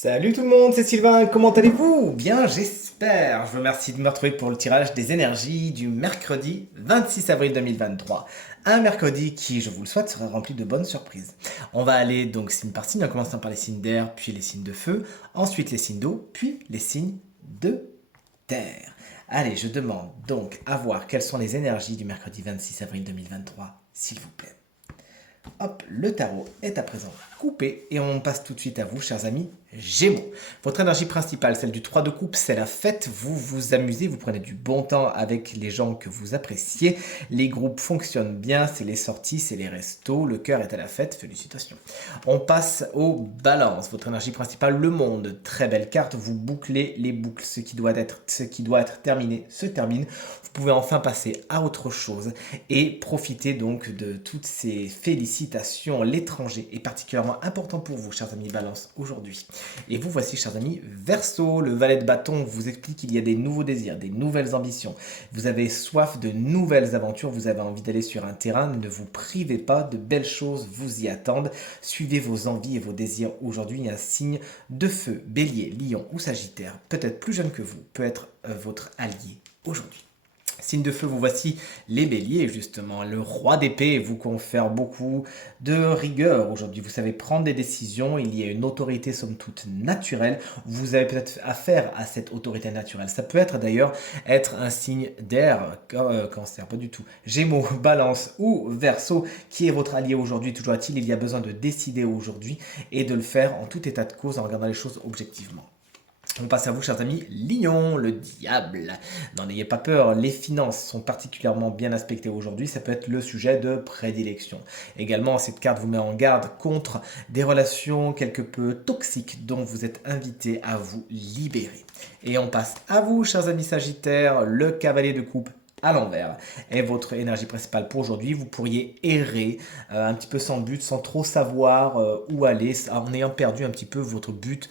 Salut tout le monde, c'est Sylvain, comment allez-vous? Bien, j'espère. Je vous remercie de me retrouver pour le tirage des énergies du mercredi 26 avril 2023. Un mercredi qui, je vous le souhaite, sera rempli de bonnes surprises. On va aller donc signe par signe, en commençant par les signes d'air, puis les signes de feu, ensuite les signes d'eau, puis les signes de terre. Allez, je demande donc à voir quelles sont les énergies du mercredi 26 avril 2023, s'il vous plaît. Hop, le tarot est à présent coupé et on passe tout de suite à vous, chers amis Gémeaux. Votre énergie principale, celle du 3 de coupe, c'est la fête. Vous vous amusez, vous prenez du bon temps avec les gens que vous appréciez. Les groupes fonctionnent bien, c'est les sorties, c'est les restos. Le cœur est à la fête, félicitations. On passe aux balances. Votre énergie principale, le monde. Très belle carte, vous bouclez les boucles. Ce qui doit être terminé se termine. Vous pouvez enfin passer à autre chose et profiter donc de toutes ces félicitations. L'étranger est particulièrement important pour vous, chers amis Balance, aujourd'hui. Et vous voici, chers amis Verseau, le valet de bâton vous explique qu'il y a des nouveaux désirs, des nouvelles ambitions. Vous avez soif de nouvelles aventures, vous avez envie d'aller sur un terrain, ne vous privez pas, de belles choses vous y attendent. Suivez vos envies et vos désirs aujourd'hui. Un signe de feu, bélier, lion ou sagittaire, peut-être plus jeune que vous, peut être votre allié aujourd'hui. Signe de feu, vous voici les béliers, justement. Le roi d'épée vous confère beaucoup de rigueur aujourd'hui. Vous savez prendre des décisions. Il y a une autorité, somme toute, naturelle. Vous avez peut-être affaire à cette autorité naturelle. Ça peut être d'ailleurs être un signe d'air, cancer, pas du tout. Gémeaux, balance ou verseau, qui est votre allié aujourd'hui. Toujours est-il, il y a besoin de décider aujourd'hui et de le faire en tout état de cause en regardant les choses objectivement. On passe à vous, chers amis, Lion, le diable. N'en ayez pas peur, les finances sont particulièrement bien aspectées aujourd'hui. Ça peut être le sujet de prédilection. Également, cette carte vous met en garde contre des relations quelque peu toxiques dont vous êtes invité à vous libérer. Et on passe à vous, chers amis Sagittaires, le cavalier de coupe à l'envers est votre énergie principale pour aujourd'hui. Vous pourriez errer un petit peu sans but, sans trop savoir où aller, en ayant perdu un petit peu votre but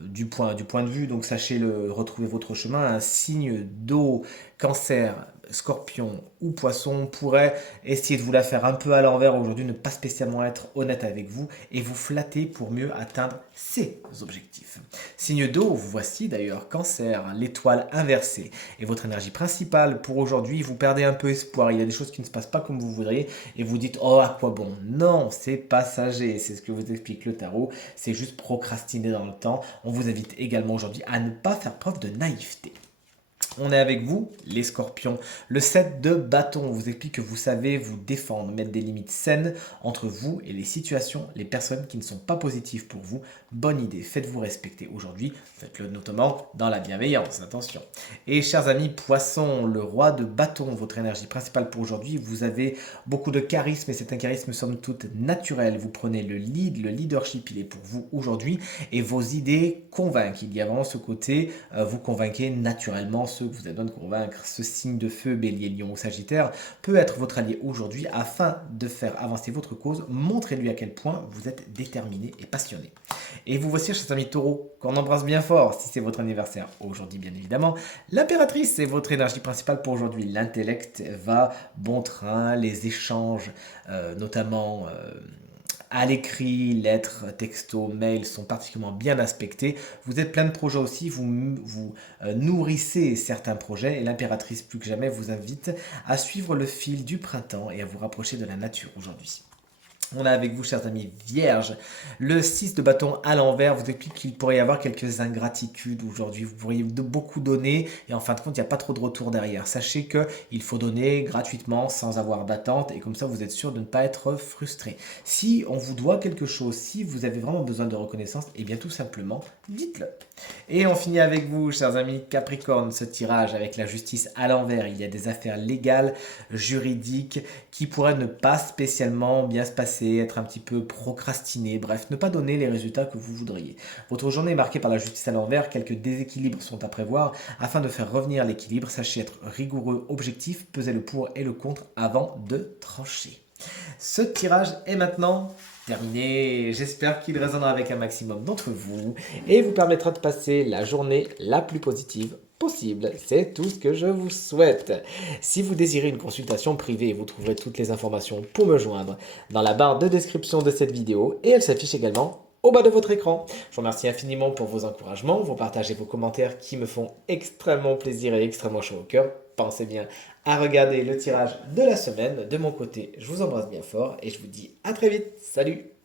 du point de vue. Donc sachez retrouver votre chemin. Un signe d'eau, cancer, scorpion ou poisson pourrait essayer de vous la faire un peu à l'envers aujourd'hui, ne pas spécialement être honnête avec vous et vous flatter pour mieux atteindre ses objectifs. Signe d'eau, vous voici d'ailleurs, cancer, l'étoile inversée est votre énergie principale pour aujourd'hui. Vous perdez un peu espoir, il y a des choses qui ne se passent pas comme vous voudriez et vous dites oh à quoi bon. Non, c'est passager, c'est ce que vous explique le tarot, c'est juste procrastiner dans le temps. On vous invite également aujourd'hui à ne pas faire preuve de naïveté. On est avec vous, les scorpions. Le 7 de bâton vous explique que vous savez vous défendre, mettre des limites saines entre vous et les situations, les personnes qui ne sont pas positives pour vous. Bonne idée, faites-vous respecter aujourd'hui. Faites-le notamment dans la bienveillance, attention. Et chers amis poissons, le roi de bâton, votre énergie principale pour aujourd'hui, vous avez beaucoup de charisme et c'est un charisme somme toute naturel. Vous prenez le leadership, il est pour vous aujourd'hui et vos idées convainquent. Il y a vraiment ce côté, vous convainquez naturellement ceux que vous avez besoin de convaincre. Ce signe de feu, bélier, lion ou sagittaire, peut être votre allié aujourd'hui afin de faire avancer votre cause. Montrez-lui à quel point vous êtes déterminé et passionné. Et vous voici, chers amis taureaux, qu'on embrasse bien fort si c'est votre anniversaire aujourd'hui, bien évidemment. L'impératrice, c'est votre énergie principale pour aujourd'hui. L'intellect va bon train, les échanges, notamment à l'écrit, lettres, textos, mails sont particulièrement bien aspectés. Vous êtes plein de projets aussi, vous nourrissez certains projets et l'impératrice plus que jamais vous invite à suivre le fil du printemps et à vous rapprocher de la nature aujourd'hui. On a avec vous, chers amis vierges, le 6 de bâton à l'envers vous explique qu'il pourrait y avoir quelques ingratitudes aujourd'hui. Vous pourriez beaucoup donner et en fin de compte, il n'y a pas trop de retour derrière. Sachez qu'il faut donner gratuitement sans avoir d'attente et comme ça, vous êtes sûr de ne pas être frustré. Si on vous doit quelque chose, si vous avez vraiment besoin de reconnaissance, eh bien tout simplement, dites-le. Et on finit avec vous, chers amis Capricorne, ce tirage avec la justice à l'envers. Il y a des affaires légales, juridiques qui pourraient ne pas spécialement bien se passer, être un petit peu procrastiné, bref, ne pas donner les résultats que vous voudriez. Votre journée est marquée par la justice à l'envers, quelques déséquilibres sont à prévoir. Afin de faire revenir l'équilibre, sachez être rigoureux, objectif, pesez le pour et le contre avant de trancher. Ce tirage est maintenant terminé. J'espère qu'il résonnera avec un maximum d'entre vous et vous permettra de passer la journée la plus positive possible. C'est tout ce que je vous souhaite. Si vous désirez une consultation privée, vous trouverez toutes les informations pour me joindre dans la barre de description de cette vidéo et elle s'affiche également au bas de votre écran. Je vous remercie infiniment pour vos encouragements, vos partages et vos commentaires qui me font extrêmement plaisir et extrêmement chaud au cœur. Pensez bien à regarder le tirage de la semaine. De mon côté, je vous embrasse bien fort et je vous dis à très vite. Salut!